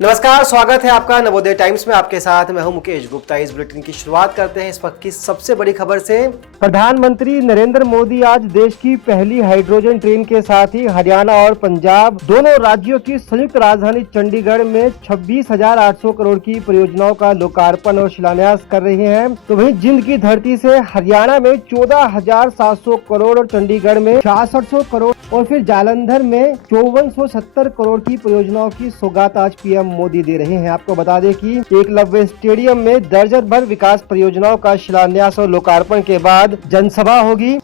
नमस्कार, स्वागत है आपका नवोदय टाइम्स में। आपके साथ मैं हूं मुकेश गुप्ता। इस बुलेटिन की शुरुआत करते हैं इस वक्त की सबसे बड़ी खबर से। प्रधानमंत्री नरेंद्र मोदी आज देश की पहली हाइड्रोजन ट्रेन के साथ ही हरियाणा और पंजाब दोनों राज्यों की संयुक्त राजधानी चंडीगढ़ में 26,800 करोड़ की परियोजनाओं का लोकार्पण और शिलान्यास कर रहे हैं। तो वहीं जिंद की धरती से हरियाणा में 14,700 करोड़ और चंडीगढ़ में 6600 करोड़ और फिर जालंधर में 5470 करोड़ की परियोजनाओं की सौगात आज पीएम मोदी दे रहे हैं। आपको बता दें कि एकलव्य स्टेडियम में दर्जन भर विकास परियोजनाओं का शिलान्यास और लोकार्पण के बाद जनसभा होगी।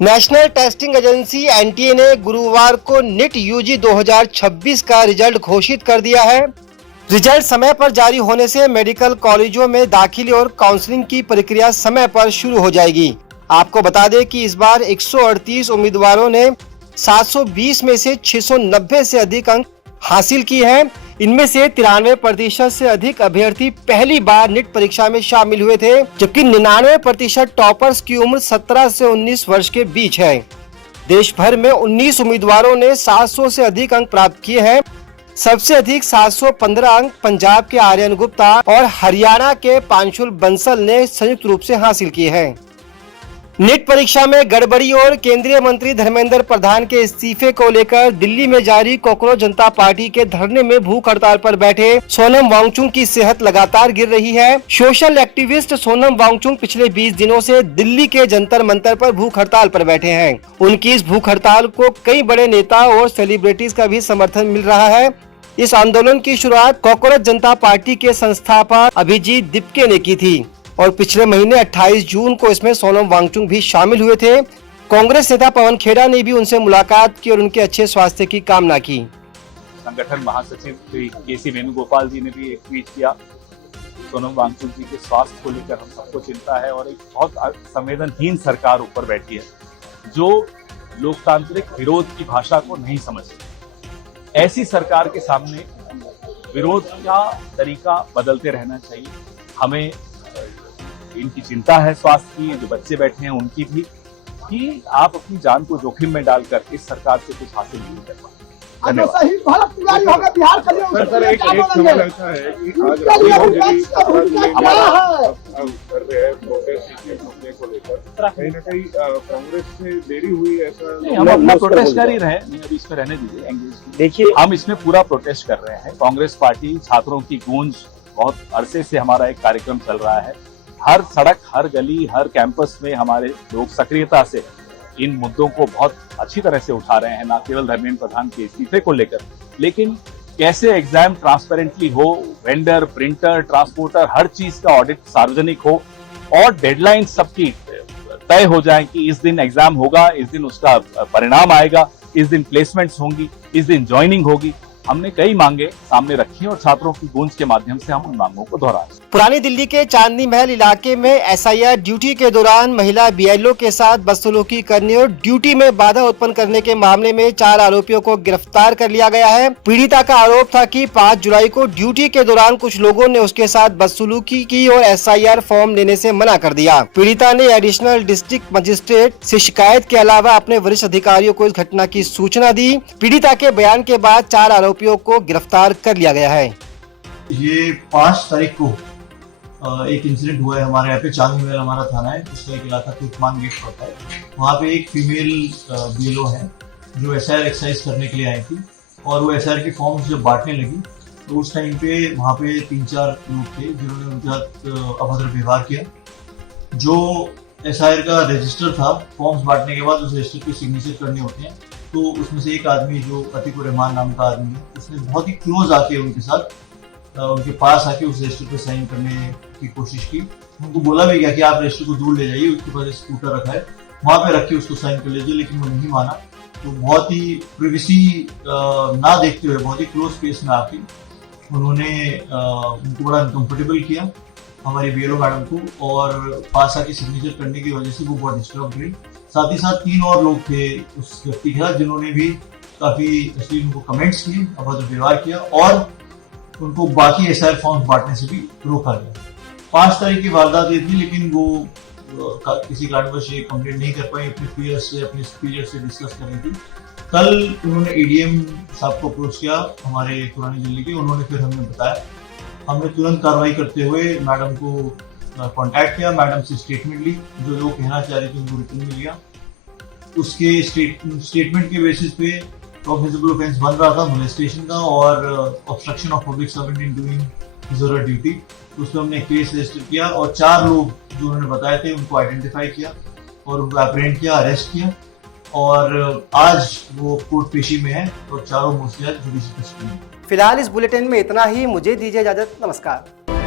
नेशनल टेस्टिंग एजेंसी एनटीए ने गुरुवार को नीट यूजी 2026 का रिजल्ट घोषित कर दिया है। रिजल्ट समय पर जारी होने से मेडिकल कॉलेजों में दाखिले और काउंसलिंग की प्रक्रिया समय पर शुरू हो जाएगी। आपको बता दें कि इस बार 138 उम्मीदवारों ने 720 में से 690 से अधिक अंक हासिल किए हैं। इनमें से 93% से अधिक अभ्यर्थी पहली बार नीट परीक्षा में शामिल हुए थे, जबकि 99% टॉपर्स की उम्र 17 से 19 वर्ष के बीच है। देश भर में 19 उम्मीदवारों ने 700 से अधिक अंक प्राप्त किए हैं। सबसे अधिक 715 अंक पंजाब के आर्यन गुप्ता और हरियाणा के पांशुल बंसल ने संयुक्त रूप से हासिल किए हैं। नीट परीक्षा में गड़बड़ी और केंद्रीय मंत्री धर्मेंद्र प्रधान के इस्तीफे को लेकर दिल्ली में जारी कॉकरोच जनता पार्टी के धरने में भूख हड़ताल पर बैठे सोनम वांगचुक की सेहत लगातार गिर रही है। सोशल एक्टिविस्ट सोनम वांगचुक पिछले 20 दिनों से दिल्ली के जंतर मंतर पर भूख हड़ताल पर बैठे हैं। उनकी इस भूख हड़ताल को कई बड़े नेता और सेलिब्रिटीज का भी समर्थन मिल रहा है। इस आंदोलन की शुरुआत कॉकरोच जनता पार्टी के संस्थापक अभिजीत दिपके ने की थी और पिछले महीने 28 जून को इसमें सोनम वांगचुक भी शामिल हुए थे। कांग्रेस नेता पवन खेड़ा ने भी उनसे मुलाकात की और उनके अच्छे स्वास्थ्य की कामना की। संगठन महासचिव केसी वेणुगोपाल जी ने भी एक ट्वीट किया। सोनम वांगचुक जी के स्वास्थ्य को लेकर हम सबको चिंता है और एक बहुत संवेदनहीन सरकार ऊपर बैठी है जो लोकतांत्रिक विरोध की भाषा को नहीं समझती। ऐसी सरकार के सामने विरोध का तरीका बदलते रहना चाहिए। हमें इनकी चिंता है स्वास्थ्य की, जो बच्चे बैठे हैं उनकी भी, कि आप अपनी जान को जोखिम में डालकर इस सरकार से कुछ हासिल नहीं कर पाए। कहीं ना कहीं कांग्रेस से देरी हुई ऐसा हम अपना प्रोटेस्ट कर ही रहे हैं, अभी इस पे रहने दीजिए। देखिए, हम इसमें पूरा प्रोटेस्ट कर रहे हैं। कांग्रेस पार्टी छात्रों की गूंज, बहुत अरसे से हमारा एक कार्यक्रम चल रहा है। हर सड़क, हर गली, हर कैंपस में हमारे लोग सक्रियता से इन मुद्दों को बहुत अच्छी तरह से उठा रहे हैं, न केवल धर्मेंद्र प्रधान के इस्तीफे को लेकर, लेकिन कैसे एग्जाम ट्रांसपेरेंटली हो, वेंडर, प्रिंटर, ट्रांसपोर्टर, हर चीज का ऑडिट सार्वजनिक हो और डेडलाइन सबकी तय हो जाए कि इस दिन एग्जाम होगा, इस दिन उसका परिणाम आएगा, इस दिन प्लेसमेंट्स होंगी, इस दिन ज्वाइनिंग होगी। हमने कई मांगे सामने रखी और छात्रों की गूंज के माध्यम से हम उन मांगों को दोहराए। पुरानी दिल्ली के चांदनी महल इलाके में एसआईआर ड्यूटी के दौरान महिला बीएलओ के साथ बदसलूकी करने और ड्यूटी में बाधा उत्पन्न करने के मामले में 4 आरोपियों को गिरफ्तार कर लिया गया है। पीड़िता का आरोप था कि 5 जुलाई को ड्यूटी के दौरान कुछ लोगों ने उसके साथ बदसलूकी की और एसआईआर फॉर्म लेने से मना कर दिया। पीड़िता ने एडिशनल डिस्ट्रिक्ट मजिस्ट्रेट से शिकायत के अलावा अपने वरिष्ठ अधिकारियों को इस घटना की सूचना दी। पीड़िता के बयान के बाद 4 आरोपियों को गिरफ्तार कर लिया गया है। ये 5 तारीख को एक इंसिडेंट हुआ है हमारे यहाँ पे। चांदनी महल हमारा थाना है, उसका एक इलाका तुर्कमान गेट पड़ता है। वहाँ पे एक फीमेल बीएलओ है जो एसआईआर एक्सरसाइज करने के लिए आई थी और वो एसआईआर के फॉर्म्स जब बांटने लगी तो उस टाइम पे वहाँ पे 3-4 लोग थे जिन्होंने उनके साथ अभद्र व्यवहार किया। जो एसआईआर का रजिस्टर था, फॉर्म्स बांटने के बाद उस रजिस्टर पे सिग्नेचर करने होते हैं, तो उसमें से एक आदमी जो अतीकुर रहमान नाम का आदमी है, उसने बहुत ही क्लोज आके उनके साथ उनके पास आके उस रजिस्टर पे साइन करने की कोशिश की। उनको बोला भी गया कि आप रजिस्टर को दूर ले जाइए, उसके पास स्कूटर रखा है, वहां पे रखिए, उसको साइन कर लीजिए, लेकिन वो नहीं माना। तो बहुत ही प्रिवेसी ना देखते हुए बहुत ही क्लोज स्पेस में आके उन्होंने उनको बड़ा अनकंफर्टेबल किया हमारी बीएलओ मैडम को, और पास आके सिग्नेचर करने की वजह से वो बहुत डिस्टर्ब हुई। साथ ही साथ 3 और लोग थे उस व्यक्ति के साथ जिन्होंने भी काफी अश्लील उनको कमेंट्स किए, अभद्र व्यवहार किया और उनको बाकी एसआईआर फॉर्म्स बांटने से भी रोका गया। 5 तारीख की वारदात ये थी, लेकिन वो किसी कारणवश ये कंप्लेंट नहीं कर पाई, अपने पीयर से, अपने सुपीरियर से डिस्कस कर रही थी कल उन्होंने एडीएम साहब को अप्रोच किया हमारे पुरानी दिल्ली के, उन्होंने फिर हमें बताया, हमने तुरंत कार्रवाई करते हुए मैडम को कांटेक्ट किया, मैडम से स्टेटमेंट ली, जो लोग कहना चाह रहे थे उनको रिटर्न में लिया। उसके स्टेटमेंट के बेसिस पे कॉग्निजेबल ऑफेंस बन रहा था मोलेस्टेशन का और obstruction of public servant in doing his और हर ड्यूटी। उसमें हमने केस रजिस्टर किया और 4 लोग जो उन्होंने बताए थे उनको आइडेंटिफाई किया और उनको अप्रेंड किया, अरेस्ट किया और आज वो कोर्ट पेशी में है और चारों मोस्टली जुडिशियल कस्टडी में। फिलहाल इस बुलेटिन में इतना ही, मुझे दीजिए इजाजत, नमस्कार।